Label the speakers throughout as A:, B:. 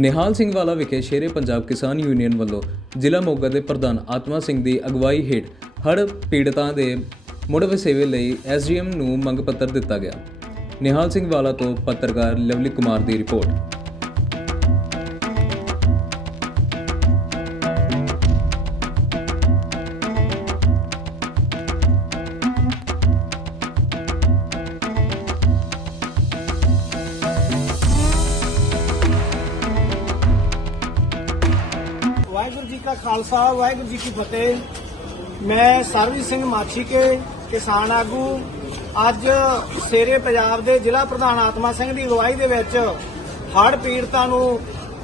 A: ਨਿਹਾਲ ਸਿੰਘ ਵਾਲਾ ਵਿਖੇ ਸ਼ੇਰੇ ਪੰਜਾਬ ਕਿਸਾਨ ਯੂਨੀਅਨ ਵੱਲੋਂ ਜ਼ਿਲ੍ਹਾ ਮੋਗਾ ਦੇ ਪ੍ਰਧਾਨ ਆਤਮਾ ਸਿੰਘ ਦੀ ਅਗਵਾਈ ਹੇਠ ਹੜ੍ਹ ਪੀੜਤਾਂ ਦੇ ਮੁੜ ਵਸੇਵੇ ਲਈ ਐਸਡੀਐਮ ਨੂੰ ਮੰਗ ਪੱਤਰ ਦਿੱਤਾ ਗਿਆ। ਨਿਹਾਲ ਸਿੰਘ ਵਾਲਾ ਤੋਂ ਪੱਤਰਕਾਰ ਲਵਲੀ ਕੁਮਾਰ ਦੀ ਰਿਪੋਰਟ।
B: ਜੀ ਕਾ ਖਾਲਸਾ, ਵਾਹਿਗੁਰੂ ਜੀ ਕੀ ਫਤਿਹ। ਮੈਂ ਸਰਵਜੀਤ ਸਿੰਘ ਮਾਛੀ ਕੇ ਕਿਸਾਨ ਆਗੂ। ਅੱਜ ਸੇਰੇ ਪੰਜਾਬ ਦੇ ਜ਼ਿਲ੍ਹਾ ਪ੍ਰਧਾਨ ਆਤਮਾ ਸਿੰਘ ਦੀ ਅਗਵਾਈ ਦੇ ਵਿੱਚ ਹੜ੍ਹ ਪੀੜਤਾਂ ਨੂੰ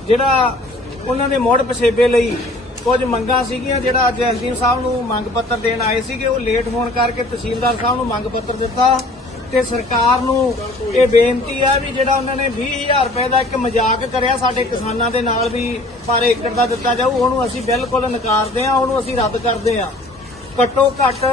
B: ਜਿਹੜਾ ਉਹਨਾਂ ਦੇ ਮੋੜ ਪਛੇਬੇ ਲਈ ਕੁਝ ਮੰਗਾਂ ਸੀਗੀਆਂ, ਜਿਹੜਾ ਅੱਜ ਐਸਡੀਐਮ ਸਾਹਿਬ ਨੂੰ ਮੰਗ ਪੱਤਰ ਦੇਣ ਆਏ ਸੀਗੇ, ਉਹ ਲੇਟ ਹੋਣ ਕਰਕੇ ਤਹਿਸੀਲਦਾਰ ਸਾਹਿਬ ਨੂੰ ਮੰਗ ਪੱਤਰ ਦਿੱਤਾ। ਤੇ ਸਰਕਾਰ ਨੂੰ ਇਹ ਬੇਨਤੀ ਹੈ ਵੀ ਜਿਹੜਾ ਉਹਨਾਂ ਨੇ 20000 ਰੁਪਏ ਦਾ ਇੱਕ ਮਜ਼ਾਕ ਕਰਿਆ ਸਾਡੇ ਕਿਸਾਨਾਂ ਦੇ ਨਾਲ ਵੀ ਪਰ ਏਕੜ ਦਾ ਦਿੱਤਾ ਜਾਊ, ਉਹਨੂੰ ਅਸੀਂ ਬਿਲਕੁਲ ਨਕਾਰਦੇ ਹਾਂ, ਉਹਨੂੰ ਅਸੀਂ ਰੱਦ ਕਰਦੇ ਹਾਂ। ਘੱਟੋ ਘੱਟ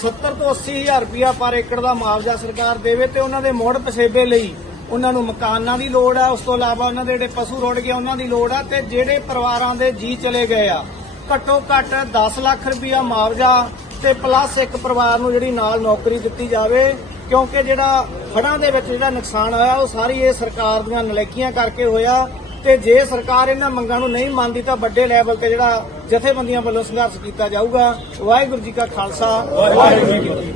B: 70 ਤੋਂ 80000 ਰੁਪਇਆ ਪਰ ਏਕੜ ਦਾ ਮੁਆਵਜ਼ਾ ਸਰਕਾਰ ਦੇਵੇ ਤੇ ਉਹਨਾਂ ਦੇ ਮੋੜ ਪਸੇਬੇ ਲਈ ਉਹਨਾਂ ਨੂੰ ਮਕਾਨਾਂ ਦੀ ਲੋੜ ਆ, ਉਸ ਤੋਂ ਇਲਾਵਾ ਉਹਨਾਂ ਦੇ ਜਿਹੜੇ ਪਸ਼ੂ ਰੁੜ ਗਏ ਉਹਨਾਂ ਦੀ ਲੋੜ ਆ ਤੇ ਜਿਹੜੇ ਪਰਿਵਾਰਾਂ ਦੇ ਜੀ ਚਲੇ ਗਏ ਆ। ਘੱਟੋ ਘੱਟ 10 ਲੱਖ ਰੁਪਇਆ ਮੁਆਵਜ਼ਾ ਤੇ ਪਲੱਸ ਇੱਕ ਪਰਿਵਾਰ ਨੂੰ ਜਿਹੜੀ ਨਾਲ ਨੌਕਰੀ ਦਿੱਤੀ ਜਾਵੇ ਕਿਉਂਕਿ ਜਿਹੜਾ ਫੜਾਂ ਦੇ ਵਿੱਚ ਜਿਹੜਾ ਨੁਕਸਾਨ ਹੋਇਆ, ਉਹ ਸਾਰੀ ਇਹ ਸਰਕਾਰ ਦੀਆਂ ਨਲੇਕੀਆਂ ਕਰਕੇ ਹੋਇਆ ਤੇ ਜੇ ਸਰਕਾਰ ਇਹਨਾਂ ਮੰਗਾਂ ਨੂੰ ਨਹੀਂ ਮੰਨਦੀ ਤਾਂ ਵੱਡੇ ਲੈਵਲ ਤੇ ਜਿਹੜਾ ਜਥੇਬੰਦੀਆਂ ਵੱਲੋਂ ਸੰਘਰਸ਼ ਕੀਤਾ ਜਾਊਗਾ। ਵਾਹਿਗੁਰੂ ਜੀ ਕਾ ਖਾਲਸਾ। ਵਾਹਿਗੁਰੂ ਜੀ ਕੀ ਫਤਿਹ।